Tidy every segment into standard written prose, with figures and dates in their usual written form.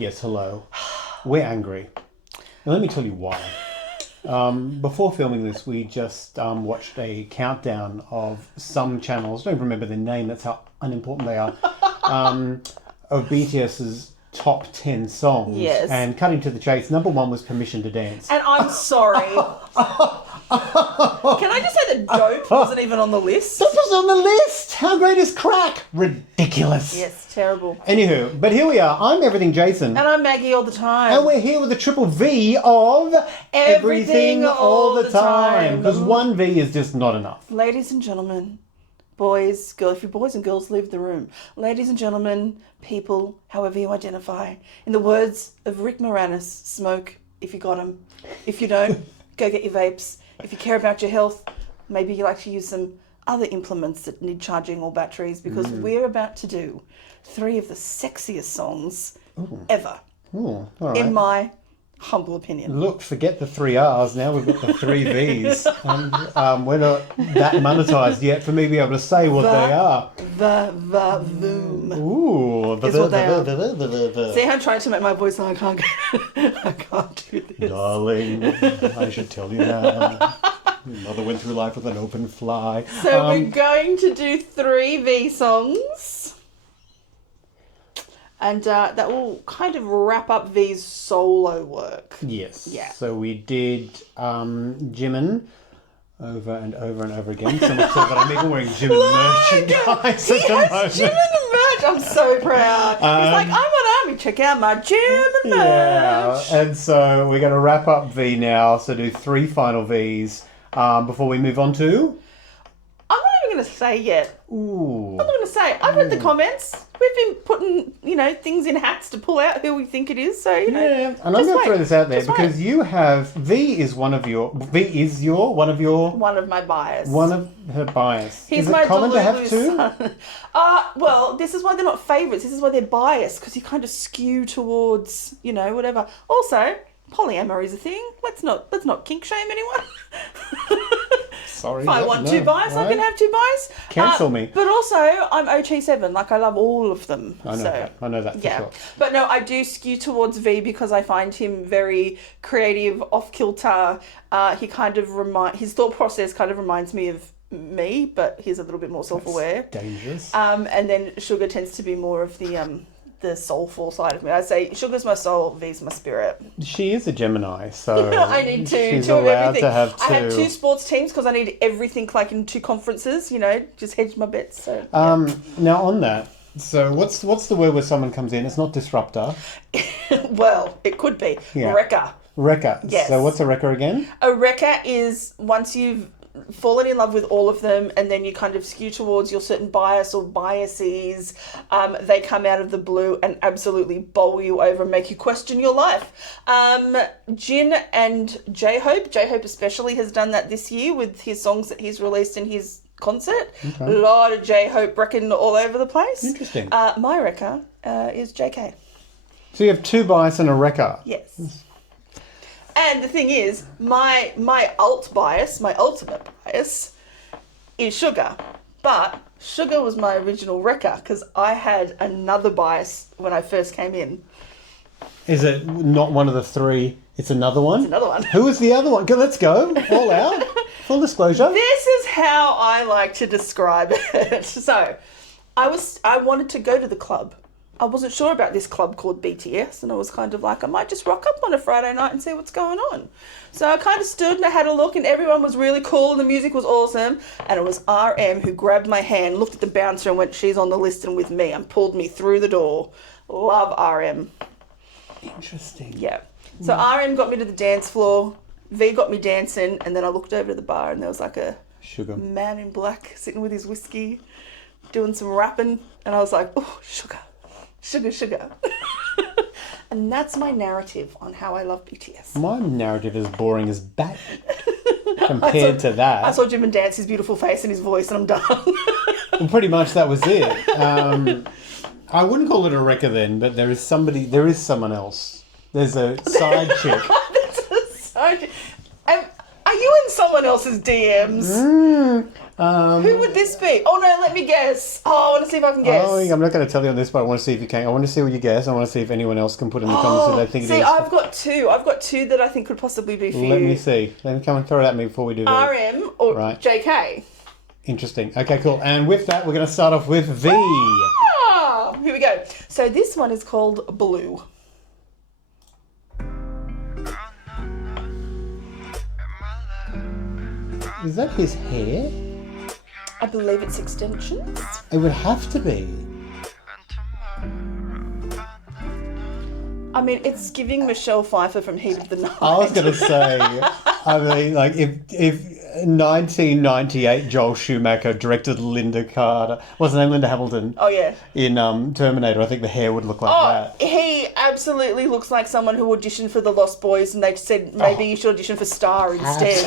Yes, hello. We're angry. And let me tell you why. Before filming this, we just watched a countdown of some channels, I don't remember their name, that's how unimportant they are, of BTS's top 10 songs. Yes. And cutting to the chase, number 1 was Permission to Dance. And I'm sorry. Can I just say that Dope wasn't even on the list? This was on the list! How great is Crack? Ridiculous. Yes, terrible. Anywho, but here we are. I'm everything.Jacen. And I'm Maggie all the time. And we're here with a triple V of everything all the time. Because one V is just not enough. Ladies and gentlemen, boys, girls, if you're boys and girls, leave the room. Ladies and gentlemen, people, however you identify. In the words of Rick Moranis, smoke if you got 'em. If you don't, go get your vapes. If you care about your health, maybe you like to use some other implements that need charging or batteries, because we're about to do 3 of the sexiest songs ever. Ooh, all right. In my humble opinion. Look, forget the 3 R's. Now we've got the 3 V's. And we're not that monetized yet for me to be able to say what they are. Voom. Ooh. Is what they are. See how I'm trying to make my voice and I can't do this. Darling, I should tell you now. Your mother went through life with an open fly. So we're going to do 3 V songs. And that will kind of wrap up V's solo work. Yes. Yeah. So we did Jimin over and over and over again. So much so that I'm even wearing Jimin merchandise He at the moment. has Jimin merch. I'm so proud. He's like, I'm an army. Check out my Jimin merch. Yeah. And so we're going to wrap up V now. So do 3 final Vs before we move on to... I'm not even going to say yet. Ooh. I'm not going to say. I've read the comments. We've been putting, things in hats to pull out who we think it is. So, Yeah, and I'm going to throw this out there because you have... V is one of your... One of my bias. One of her bias. He's is it my common to have BLU 2? son. Well, this is why they're not favourites. This is why they're biased, because you kind of skew towards, whatever. Also, polyamory is a thing. Let's not kink shame anyone. Sorry. If I want 2 bias, right? I can have 2 bias. Cancel me. But also, I'm OT7. Like, I love all of them. I know that for sure. But no, I do skew towards V because I find him very creative, off-kilter. He kind of his thought process kind of reminds me of me, but he's a little bit more self-aware. That's dangerous. And then Sugar tends to be more of the soulful side of me. I say Sugar's my soul, V's my spirit. She is a Gemini, so I need 2. She's 2 of allowed everything. to have 2. I have 2 sports teams because I need everything like in 2 conferences. Just hedge my bets. So now on that, so what's the word where someone comes in? It's not disruptor. Well, it could be wrecker. Wrecker. Yes. So what's a wrecker again? A wrecker is once you've fallen in love with all of them and then you kind of skew towards your certain bias or biases, they come out of the blue and absolutely bowl you over and make you question your life. Jin and J-Hope especially has done that this year with his songs that he's released in his concert. Okay. A lot of J-Hope wrecking all over the place. Interesting. My wrecker is JK. So you have 2 bias and a wrecker. Yes. And the thing is, my ultimate bias, is Sugar. But Sugar was my original wrecker because I had another bias when I first came in. Is it not one of the 3? It's another one? It's another one. Who is the other one? Let's go. All out. Full disclosure. This is how I like to describe it. So, I wanted to go to the club. I wasn't sure about this club called BTS, and I was kind of like, I might just rock up on a Friday night and see what's going on. So I kind of stood and I had a look, and everyone was really cool, and the music was awesome. And it was RM who grabbed my hand, looked at the bouncer, and went, "She's on the list and with me," and pulled me through the door. Love RM. Interesting. Yeah. So RM got me to the dance floor. V got me dancing, and then I looked over to the bar, and there was like a Sugar man in black sitting with his whiskey, doing some rapping, and I was like, "Oh, Sugar. Sugar." And that's my narrative on how I love BTS. My narrative is boring as bat compared to that. I saw Jimin dance, his beautiful face and his voice, and I'm done. Well, pretty much that was it. I wouldn't call it a wrecker then, but there is someone else. There's a side chick. There's a side chick. Are you in someone else's DMs? Who would this be? Oh no, let me guess. Oh, I want to see if I can guess. Oh, I'm not going to tell you on this, but I want to see if you can. I want to see what you guess. I want to see if anyone else can put in the comments if they think it is. I've got two. I've got two that I think could possibly be for you. Let me see. Let me come and throw it at me before we do that. RM or JK. Interesting. Okay, cool. And with that, we're going to start off with V. Here we go. So this one is called Blue. Is that his hair? I believe it's extensions. It would have to be. I mean, it's giving Michelle Pfeiffer from Heat of the Night. I was going to say, I mean, like, if 1998 Joel Schumacher directed Linda Carter, what's her name, Linda Hamilton? Oh, yeah. In Terminator, I think the hair would look like that. He absolutely looks like someone who auditioned for The Lost Boys and they said maybe you should audition for Star instead.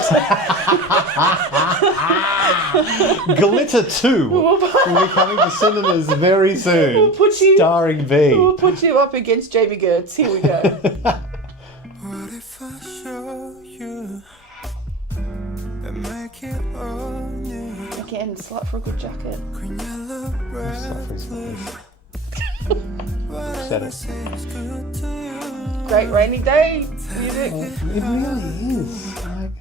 Glitter 2 will be coming to cinemas very soon. Starring V. We'll put you up against Jamie Gertz. Here we go. What if I show you and make it on you? Again, slut for a good jacket. Green, yellow, red, blue. Said it. Seems good to you. Great rainy day music. It really is. Like,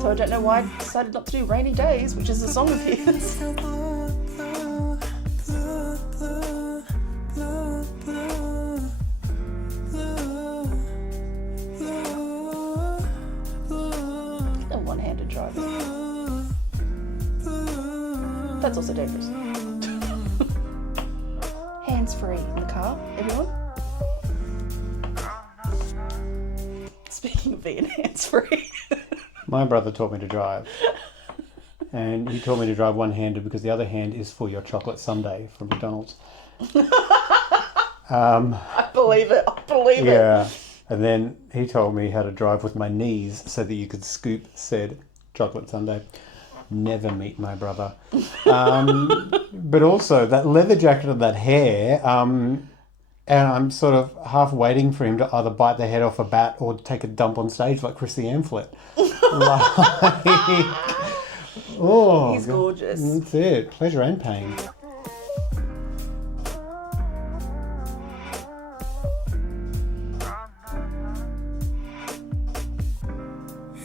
So I don't know why I decided not to do Rainy Days, which is a song of his. A one-handed driving. That's also dangerous. Hands-free in the car, everyone. Speaking of being hands-free. my brother taught me to drive. And he taught me to drive one-handed because the other hand is for your chocolate sundae from McDonald's. I believe it. I believe it. Yeah. And then he told me how to drive with my knees so that you could scoop said chocolate sundae. Never meet my brother. But also that leather jacket and that hair, and I'm sort of half waiting for him to either bite the head off a bat or take a dump on stage like Chrissy Amphlett. Oh, he's gorgeous. That's it. Pleasure and pain.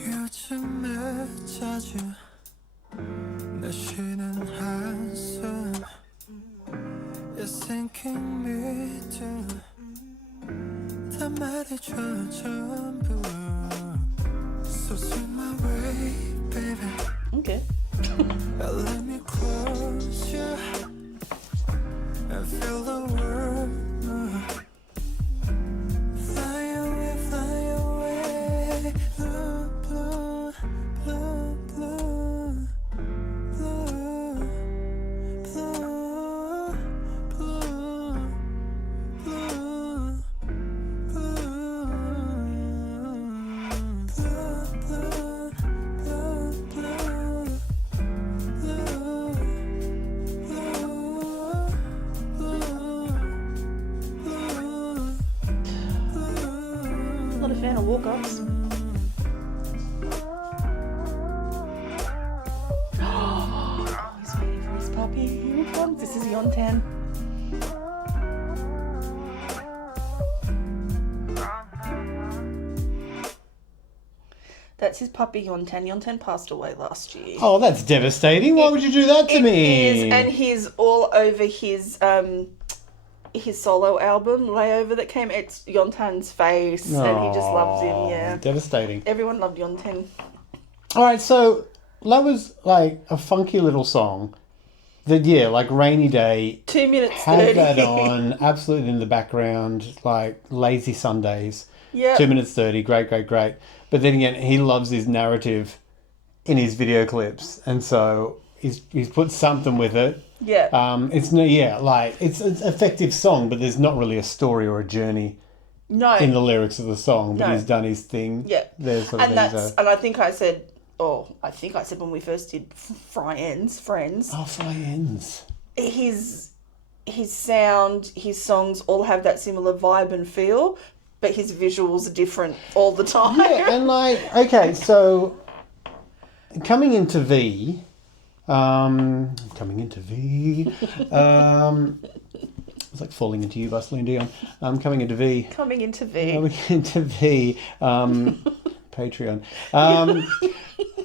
요즘에 자주 내쉬는 한숨 You're sinking me too 다 말해줘 전부 So swing my way, baby Okay. Let me close you and feel the world move Fly away, blue, blue, blue, blue, blue, blue, blue, Not a fan of walk-ups. Oh, he's waiting for his puppy. Here he comes. This is Yontan. That's his puppy Yontan. Yontan passed away last year. Oh, that's devastating. Why would you do that to me? It is, and he's all over his solo album Layover that came. It's Yontan's face, and he just loves him. Yeah, devastating. everyone loved Yontan. All right, so that was like a funky little song. That like Rainy Day. 2 minutes Had 30. that on absolutely in the background, like Lazy Sundays. Yeah. 2 minutes 30. Great. But then again, he loves his narrative in his video clips, and so he's put something with it. Yeah. It's an effective song, but there's not really a story or a journey No. in the lyrics of the song. But No. he's done his thing. Yeah. There's sort of And things. and I think I said when we first did Friends. Oh, Friends. His sound, his songs all have that similar vibe and feel. but his visuals are different all the time. Yeah, and like, okay, so coming into V, it's like Falling Into You by Celine Dion. Coming into V. Coming into V. Coming into V. Patreon.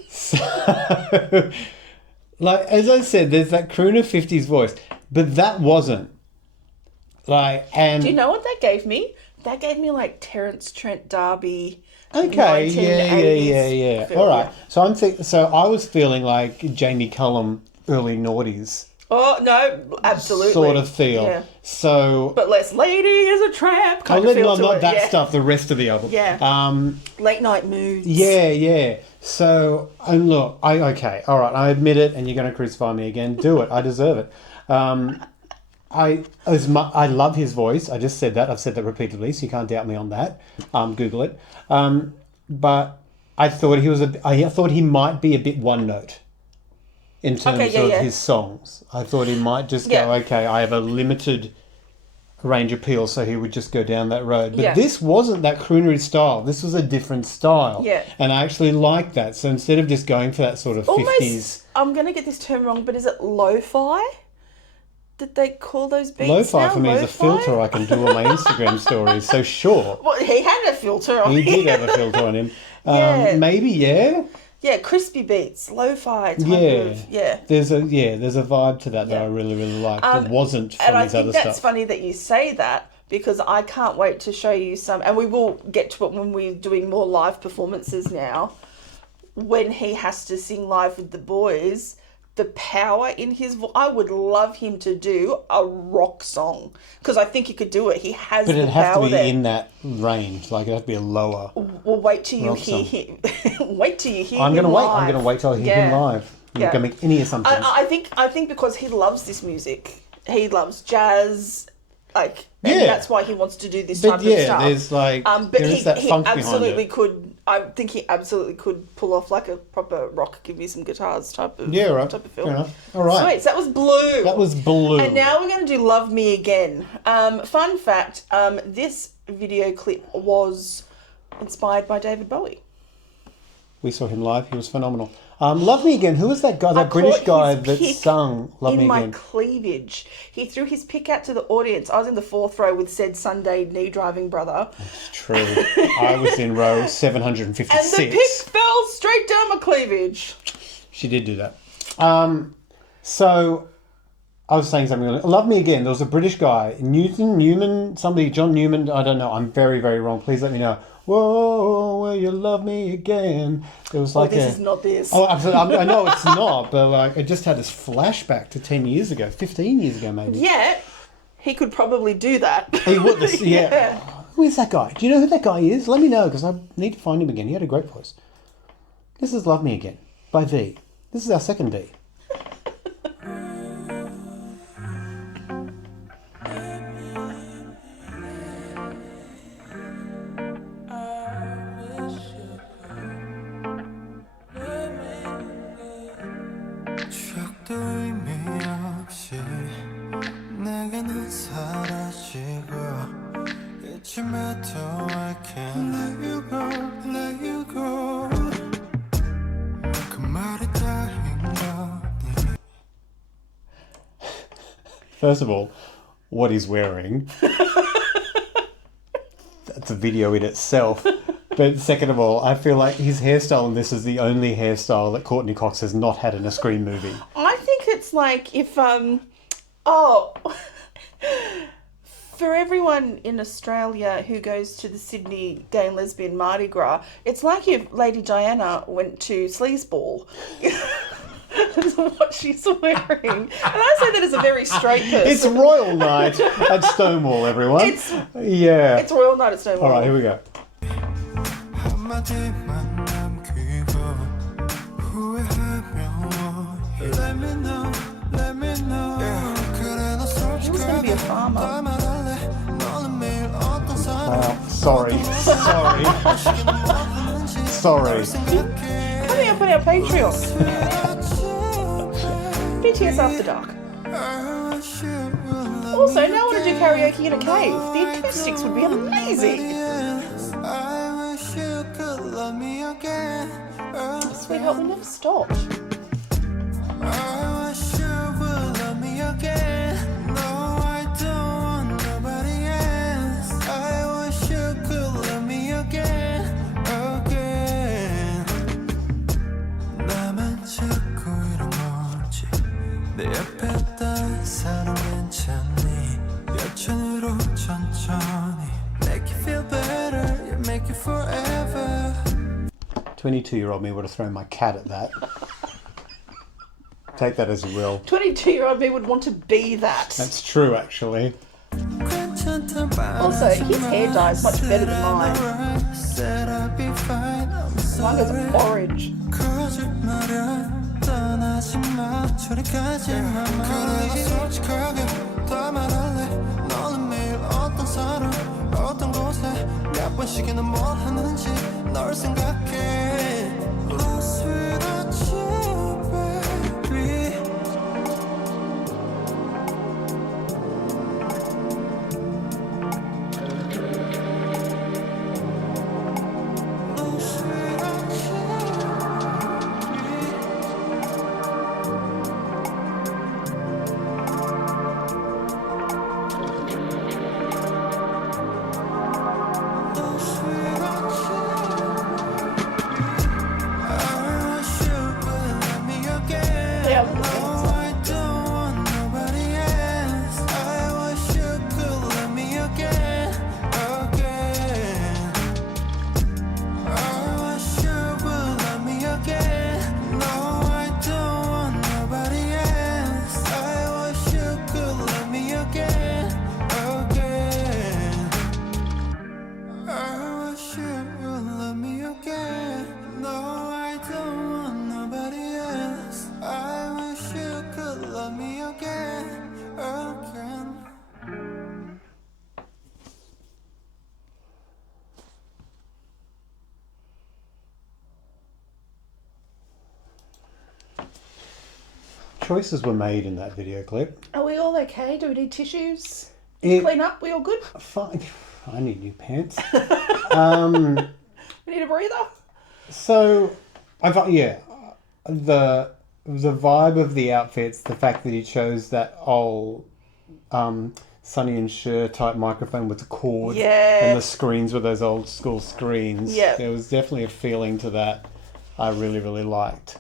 So, like, as I said, there's that crooner 50s voice, but that wasn't. Like, and... Do you know what that gave me? That gave me like Terence Trent D'Arby. Okay, 1980s yeah. feel. All right. So I was feeling like Jamie Cullum, early noughties Oh no, absolutely. sort of feel. Yeah. So, But less lady is a tramp kind of feel to not it. that yeah. stuff. The rest of the album. Yeah. Late night moods. Yeah. So, and look, okay, all right. I admit it, and you're going to crucify me again. Do it. I deserve it. I love his voice. I just said that. I've said that repeatedly, so you can't doubt me on that. Google it. But I thought I thought he might be a bit one note in terms of his songs. I thought he might just go, okay, I have a limited range appeal, so he would just go down that road. But this wasn't that croonery style. This was a different style. Yeah. And I actually liked that. So instead of just going for that sort of Almost, 50s... I'm going to get this term wrong, but is it lo-fi? Did they call those beats Lo-fi now? for me is a Lo-fi? filter I can do on my Instagram stories, so sure. Well, he had a filter on He him. did have a filter on him. Yeah. Maybe, yeah. Yeah, crispy beats, lo-fi type of, There's a vibe to that I really, really liked. That wasn't from and I his think other that's stuff. funny that you say that, because I can't wait to show you some, and we will get to it when we're doing more live performances now, when he has to sing live with the boys, the power in his voice. I would love him to do a rock song, because I think he could do it. He has But the it'd have power to be there. in that range. Like, it'd have to be a lower. Well, wait till you rock hear song. him. Wait till you hear I'm him going to wait. live. I'm going to wait till I hear him live. I'm not going to make any assumptions. I think because he loves this music. He loves jazz. Like, and that's why he wants to do this type of stuff. There's like, but there is that funk absolutely behind it. could. I think he absolutely could pull off like a proper rock, give me some guitars type of Right. type of film. Fair enough. All right. Sweet. So that was Blue. That was Blue. And now we're going to do Love Me Again. Fun fact: this video clip was inspired by David Bowie. We saw him live. He was phenomenal. Love Me Again. Who was that guy? That British guy that sung Love Me Again? In my cleavage. He threw his pick out to the audience. I was in the fourth row with said Sunday knee driving brother. It's true. I was in row 756. And the pick fell straight down my cleavage. She did do that. So I was saying something. Love Me Again. There was a British guy, John Newman. I don't know. I'm very, very wrong. Please let me know. Whoa, will you love me again? It was like this is not this. Oh, absolutely. I know it's not, but like it just had this flashback to 10 years ago, 15 years ago, maybe. Yeah, he could probably do that. He would. Yeah. Who is that guy? Do you know who that guy is? Let me know, because I need to find him again. He had a great voice. This is Love Me Again by V. This is our second V. 추억도 의미 없이 내게는 사라지고 잊힘에도 I can't let you go, let you go 그 말이 다인 거니. First of all, what he's wearing. That's a video in itself. But second of all, I feel like his hairstyle in this is the only hairstyle that Courtney Cox has not had in a Scream movie. I think it's like if, for everyone in Australia who goes to the Sydney Gay and Lesbian Mardi Gras, it's like if Lady Diana went to Sleazeball. That's what she's wearing. And I say that as a very straight person. It's Royal Night at Stonewall, everyone. It's Royal Royal Night at Stonewall. All right, here we go. 한마디만 남기고 후회하면 Let me know, let me know 그래 너 Who's going to be a farmer? 날 말할래 너는 매일 어떤 사람 Sorry. Coming up on our Patreon. BTS After Dark. Also, now I want to do karaoke in a cave. The acoustics would be amazing. love me again. Sweetheart, we never stopped. I wish you would love me again. No, I don't want nobody else. I wish you could love me again. 나만 찾고 이런 거지. 내 옆에 딴 사람 괜찮니? 여천으로 천천히. Make you feel better, you make it forever. 22-year-old me would have thrown my cat at that. Take that as you will. 22-year-old me would want to be that. That's true, actually. Also, his hair dye is much better than mine. Mine is orange. Lost without you, baby. Lost without Yeah, I'm looking at some. I don't want nobody else. I wish you could love me again. I wish you would love me again. No, I don't want nobody else. I wish you could love me again. I wish you would love me again. No, I don't want nobody else. I wish you could love me again. Choices were made in that video clip. Are we all okay? Do we need tissues? It- Clean up? We all good? Fine. I need new pants. We need a breather? So, I thought, yeah, the vibe of the outfits, the fact that he chose that old Sonny and Cher type microphone with the cord, Yeah. and the screens were those old school screens. Yeah. There was definitely a feeling to that I really, really liked.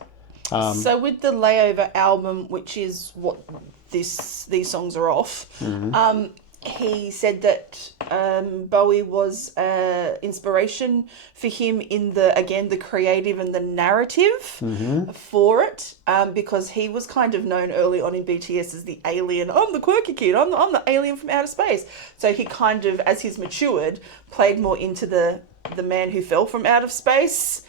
So with the Layover album, which is what these songs are off, he said that Bowie was inspiration for him in the creative and the narrative for it, because he was kind of known early on in BTS as the alien. I'm the quirky kid. I'm the alien from outer space. So he kind of, as he's matured, played more into the man who fell from out of space.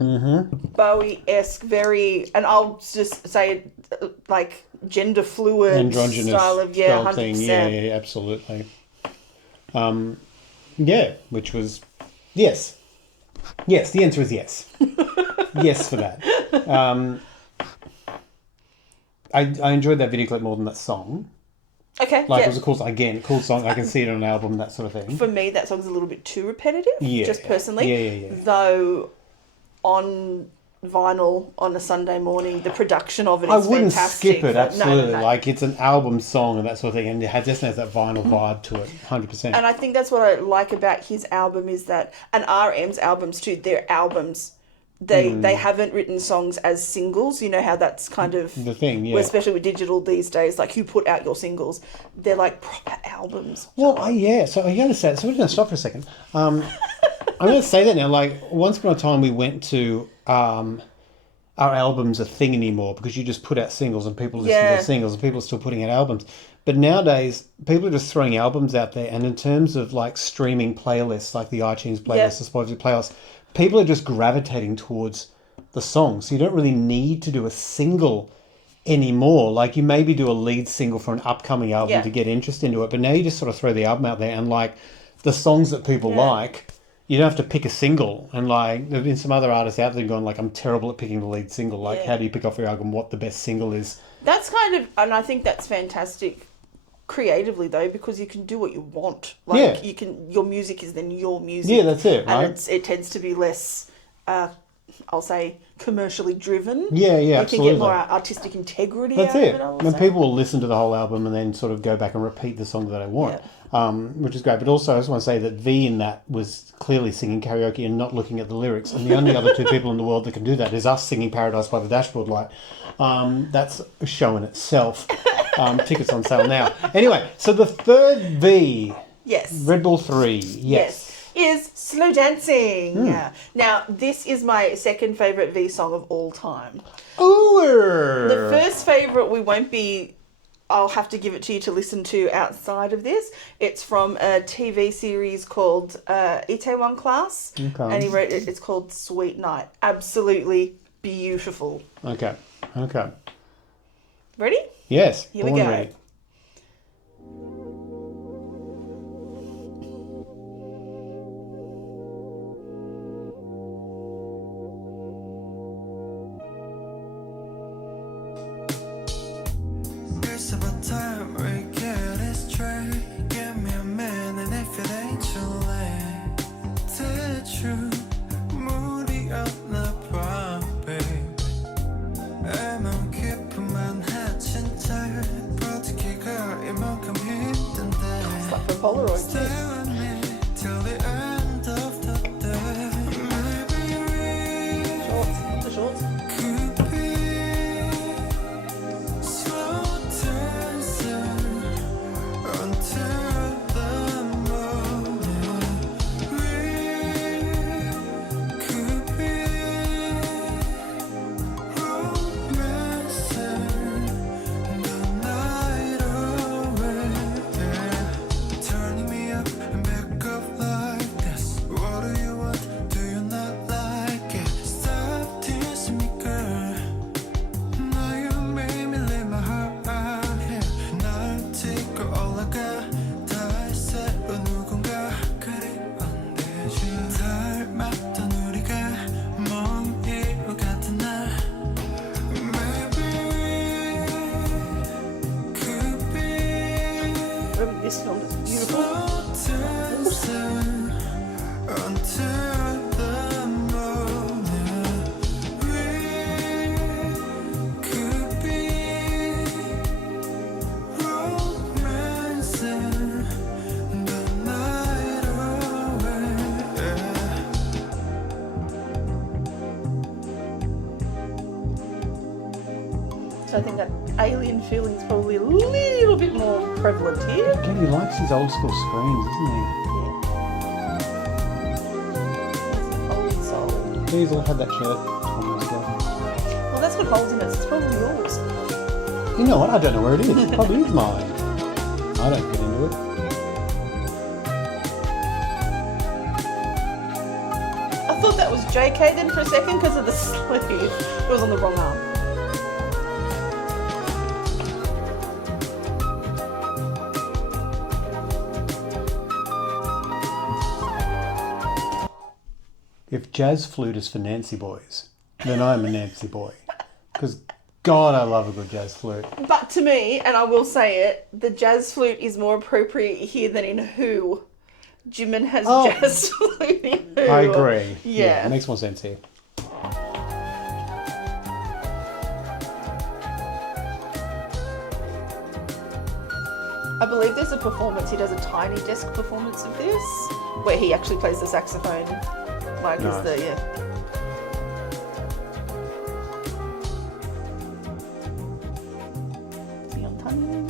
Bowie-esque, very, and I'll just say it, like gender fluid Androgynous style of, style 100%. thing. Yeah, absolutely. Yeah, which was yes. Yes, the answer is yes. Yes for that. I enjoyed that video clip more than that song. Okay, Like, yeah. it was a cool song. Again, cool song. I can see it on an album, that sort of thing. For me, that song's a little bit too repetitive, Yeah. just personally. Yeah. Though, on vinyl on a Sunday morning, the production of it is I wouldn't fantastic. skip it, No, absolutely. no. Like, it's an album song and that sort of thing, and it just has that vinyl vibe to it, 100%. And I think that's what I like about his album is that, and RM's albums too, they're albums. They haven't written songs as singles. You know how that's kind of The thing, yeah. well, especially with digital these days. Like, you put out your singles, they're like proper albums. Well, yeah, so I understand. So we're going to stop for a second. I'm going to say that now. Like, once upon a time, we went to our albums a thing anymore because you just put out singles and people listen to the singles and people are still putting out albums. But nowadays, people are just throwing albums out there. And in terms of, like, streaming playlists, like the iTunes playlist, the Spotify playlist, people are just gravitating towards the songs. So you don't really need to do a single anymore. Like, you maybe do a lead single for an upcoming album to get interest into it. But now you just sort of throw the album out there and, like, the songs that people like, you don't have to pick a single. And, like, there have been some other artists out there going, like, I'm terrible at picking the lead single. Like, how do you pick off your album what the best single is? That's kind of, and I think that's fantastic creatively though, because you can do what you want. Yeah. You can. Your music is then your music. Yeah, that's it, right? And it tends to be less, I'll say, commercially driven. Yeah, You absolutely. can get more artistic integrity That's out it. of it, I would And say. people will listen to the whole album and then sort of go back and repeat the song that I want, which is great. But also, I just want to say that V in that was clearly singing karaoke and not looking at the lyrics. And the only other two people in the world that can do that is us singing Paradise by the Dashboard Light. That's a show in itself. Tickets on sale now. Anyway, so the third V, Yes. Red Bull 3, yes. Is Slow Dancing. Yeah. Now, this is my second favourite V song of all time. Ooh. The first favourite we won't be... I'll have to give it to you to listen to outside of this. It's from a TV series called Itaewon Class. Okay. And he wrote it. It's called Sweet Night. Absolutely beautiful. Okay. Ready? Yes. Here we born go. ready. It's about time we get it straight. Give me a minute if it ain't too late. 대충 물이 없나 봐, babe. 애만 깊으면 해친다. 버티기가 이만큼 힘든데. It's like a Polaroid. Stay with me till the end of the day. Maybe we Shorts. The shorts. could be slow dancing until the morning. We could be romancing the night away. Turning me up and back up like this. What do you want? Do you not like it? Stop teasing me, girl. Now you made me lay my heart out here. 날 찍고 올라가. 다시 새로운 누군가 그리운데 닮았던 우리가 먼 이유 같은 날. Maybe we could be Remember this film is beautiful. dancing until the morning. We could be romancing the night away. So I think that alien feeling is probably a little bit more prevalent here. Again, he likes his old school screens, doesn't Old soul. he? He's all had that shirt 20 years ago. Well, that's what holds him. It's probably yours. You know what? I don't know where it is. It probably is mine. I don't get into it. I thought that was JK then for a second because of the sleeve. It was on the wrong arm. If jazz flute is for Nancy boys, then I'm a Nancy boy. Because, God, I love a good jazz flute. But to me, and I will say it, the jazz flute is more appropriate here than in Who. Jimin has jazz flute in Who. I agree. Yeah. It makes more sense here. I believe there's a performance. He does a tiny desk performance of this, where he actually plays the saxophone. Like, Nice. is the, yeah. Is he on time?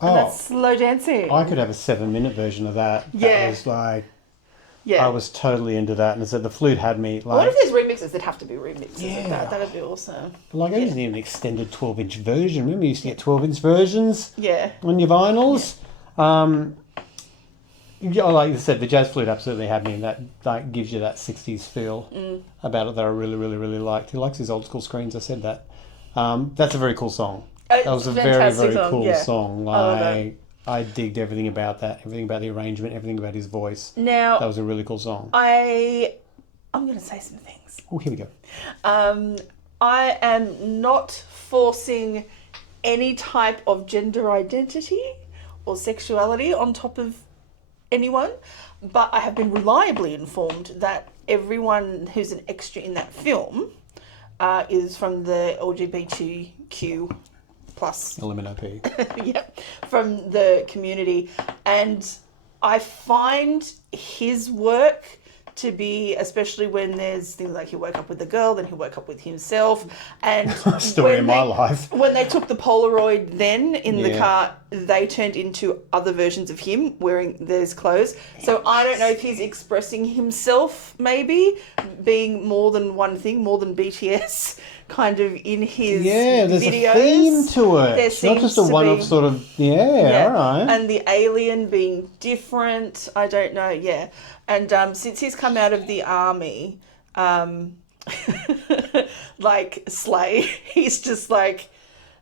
And that's slow dancing. I could have a 7-minute version of that. Yeah. That was like, Yeah. I was totally into that. And I said the flute had me What like, if there's remixes? There'd have to be remixes Yeah. of that. That'd be awesome. I just need an extended 12-inch version. Remember you used to get 12-inch versions Yeah. on your vinyls? Yeah, like I said, the jazz flute absolutely had me, and that like gives you that 60s feel about it that I really, really, really liked. He likes his old school screens, I said that. That's a very cool song. That was a very, Fantastic very song, cool yeah. song. I love that. Like, I digged everything about that, everything about the arrangement, everything about his voice. Now, That was a really cool song. I'm going to say some things. Oh, here we go. I am not forcing any type of gender identity or sexuality on top of anyone, but I have been reliably informed that everyone who's an extra in that film is from the LGBTQ plus Elimino P. yep, from the community, and I find his work to be, especially when there's things like he woke up with the girl, then he woke up with himself, and Story of my life. when they took the Polaroid then in the Yeah. car, they turned into other versions of him wearing those clothes. So I don't know if he's expressing himself, maybe being more than one thing, more than BTS, kind of in his Yeah, there's videos. a theme to it. There It's not just a seems to one-off be- sort of, all right. And the alien being different, I don't know, yeah. And since he's come out of the army, like Slay, he's just like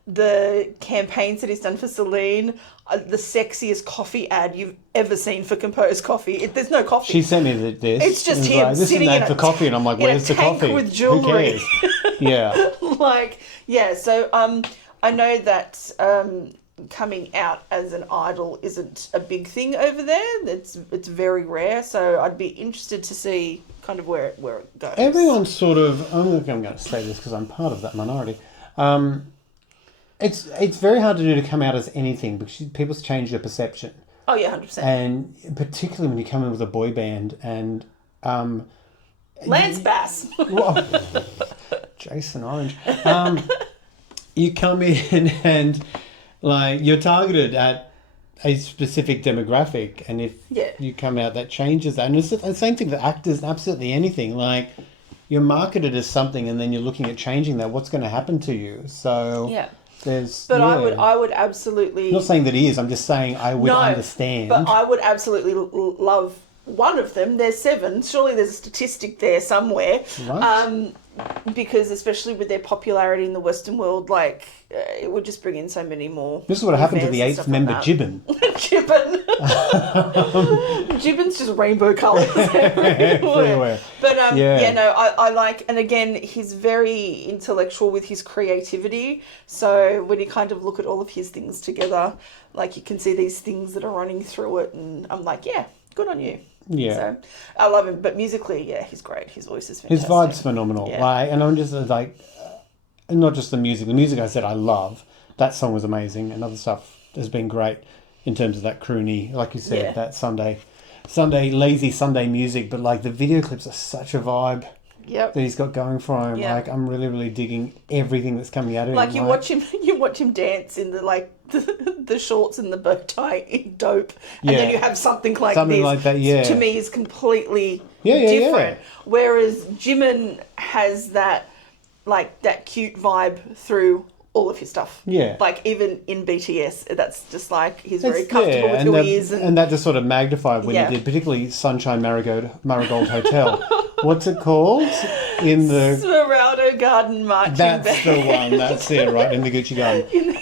the campaigns that he's done for Celine, the sexiest coffee ad you've ever seen for Composed Coffee. There's no coffee. She sent me this. It's just and was him like, this is sitting an in ad a for coffee, and I'm like, in a where's the tank coffee? with jewellery. Who cares? Yeah. Like, yeah, so I know that coming out as an idol isn't a big thing over there. It's very rare, so I'd be interested to see kind of where it goes. Everyone's sort of, I'm going to say this because I'm part of that minority. It's very hard to do to come out as anything because people change their perception. Oh yeah, 100%. And particularly when you come in with a boy band and... Lance Bass. well, Jason Orange. You come in and like you're targeted at a specific demographic, and if you come out, that changes that. And it's the same thing for actors and absolutely anything. Like you're marketed as something, and then you're looking at changing that. What's going to happen to you? So Yeah. there's. But yeah. I would absolutely. I'm not saying that he is. I'm just saying I would understand. But I would absolutely love one of them. There's 7. Surely there's a statistic there somewhere. Right. Because especially with their popularity in the Western world, like it would just bring in so many more. This is what happened to the events 8th and member, stuff Jibbin. like that. Jibbin. Jibbin's just rainbow colours everywhere. But I like, and again, he's very intellectual with his creativity. So when you kind of look at all of his things together, like you can see these things that are running through it, and I'm like, yeah, good on you. Yeah. So I love him, but musically, yeah, he's great. His voice is fantastic. His vibe's phenomenal. Yeah. Like, and I'm just like, not just the music. The music I said I love. That song was amazing, and other stuff has been great in terms of that croony, like you said, that Sunday, lazy Sunday music. But like the video clips are such a vibe. Yep. That he's got going for him. Yep. Like I'm really, really digging everything that's coming out of him. Like you watch him dance in the shorts and the bow tie in Dope, and then you have something like that. Yeah. To me, is completely different. different. Whereas Jimin has that cute vibe through all of his stuff. Yeah. Like even in BTS, that's just like he's very comfortable with who he is, and that just sort of magnified when he did, particularly Sunshine Marigold Hotel. What's it called? In the Smeraldo Garden marching band. That's the one. That's it, right? In the Gucci Garden. in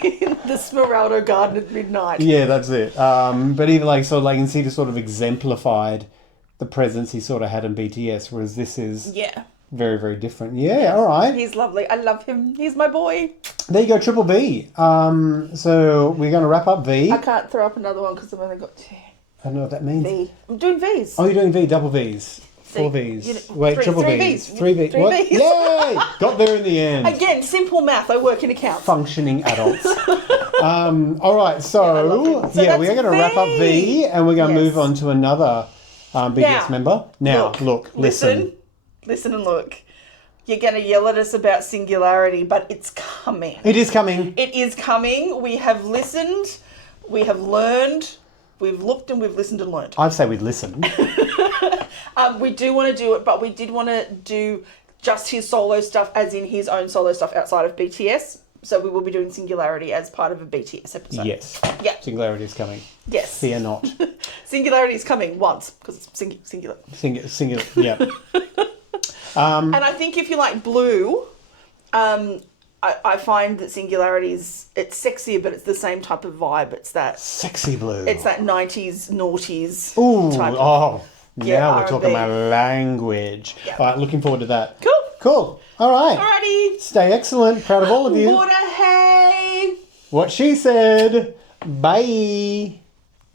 the Smeraldo Garden at midnight. Yeah, that's it. But even like so, like you can see, just sort of exemplified the presence he sort of had in BTS, whereas this is very, very different. Yeah, all right. He's lovely. I love him. He's my boy. There you go, Triple B. So we're going to wrap up V. I can't throw up another one because I've only got 2. I don't know what that means. V. I'm doing V's. Oh, you're doing V, double V's. 4 V's. Wait, triple V's. 3 V's. What? V's. Yay! Got there in the end. Again, simple math. I work in accounts. Functioning adults. All right, so we're going to wrap up V, and we're going to move on to another BTS member. Now, look, listen. Listen and look. You're going to yell at us about singularity, but it's coming. It is coming. It is coming. We have listened. We have learned. We've looked and we've listened and learned. I'd say we'd listen. We do want to do it, but we did want to do just his solo stuff, as in his own solo stuff outside of BTS. So we will be doing Singularity as part of a BTS episode. Yes. Yeah. Singularity is coming. Yes. Fear not. Singularity is coming once, because it's singular. Singular, yeah. And I think if you like Blue, I find that Singularity's, it's sexier, but it's the same type of vibe. It's that Sexy blue. It's that 90s noughties Ooh, type of... oh. Yeah, Now we're R&B. talking about language. Yeah. All right, looking forward to that. Cool. Cool. All right. Alrighty. Stay excellent. Proud of all of you. Water, hey. What she said. Bye.